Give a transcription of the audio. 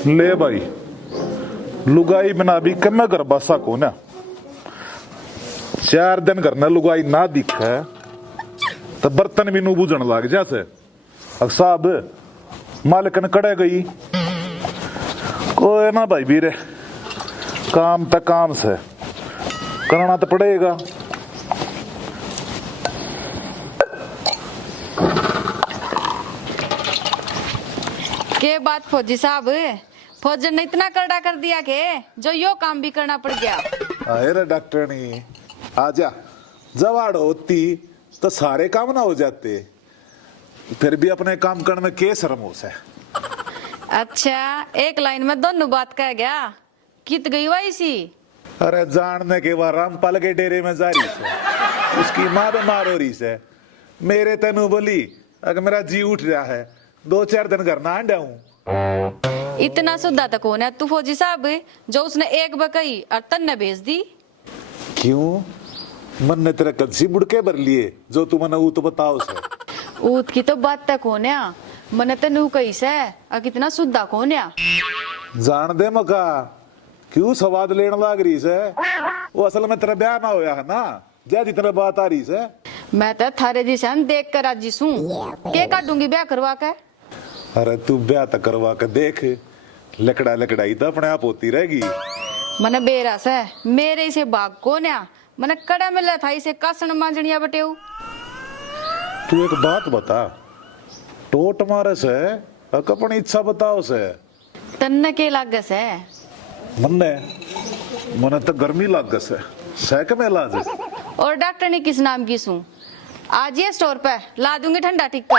ले भाई लुगाई बना भी कम कर बासा को ना 4 दिन करना लुगाई ना दिखे तो बर्तन भी नू बुझन लग जैसे अब साहब मालिकन कड़े गई कोई ना भाई वीरे काम तक काम से करना तो पड़ेगा। के बात फौजी साहब, फौजन ने इतना करड़ा कर दिया के जो यो काम भी करना पड़ गया। अरे डॉक्टरनी आजा जवाड़ होती तो सारे काम ना हो जाते, फिर भी अपने काम करने में के शर्म हो से। अच्छा एक लाइन में दोनों बात कह गया, कित गई वही सी। अरे जानने के बाद रामपाल के डेरे में जा रही से, उसकी माँ बीमार हो रही से, मेरे तेनू बोली अगर मेरा जी उठ रहा है 2-4 दिन घर ना आंडा हूँ। इतना सुधा तक होना तू फौजी साहब जो उसने एक बकई और तन ने भेज दी। क्यों मन ने तेरा कच्ची बुड़के भर लिए जो तू मना वो तो बताओ से। ऊत की तो बात तक होने मन तेनू कही से और कितना सुधा कोने जान दे मका क्यों सवाद लेने लग रही से, वो असल में तेरा ब्याह ना होया है ना जा जितना बात आ रही से। मैं तो थारे जी से देख कर राजी सू के काटूंगी ब्याह करवा के। अरे तू ब्याह तक करवा के देख, लकड़ा लकड़ाई तो अपने आप होती रहेगी। मन बेरा से मेरे से भाग को न्या मन कड़ा मिला था इसे कासन मांजनिया बटेऊ। तू एक बात बता, टोट मारे से अपनी इच्छा बताओ से तन्ने के लाग से मने तो गर्मी लाग से सैक में इलाज। और डॉक्टर ने किस नाम की सू आज ये स्टोर पे ला दूंगी ठंडा टिक्का।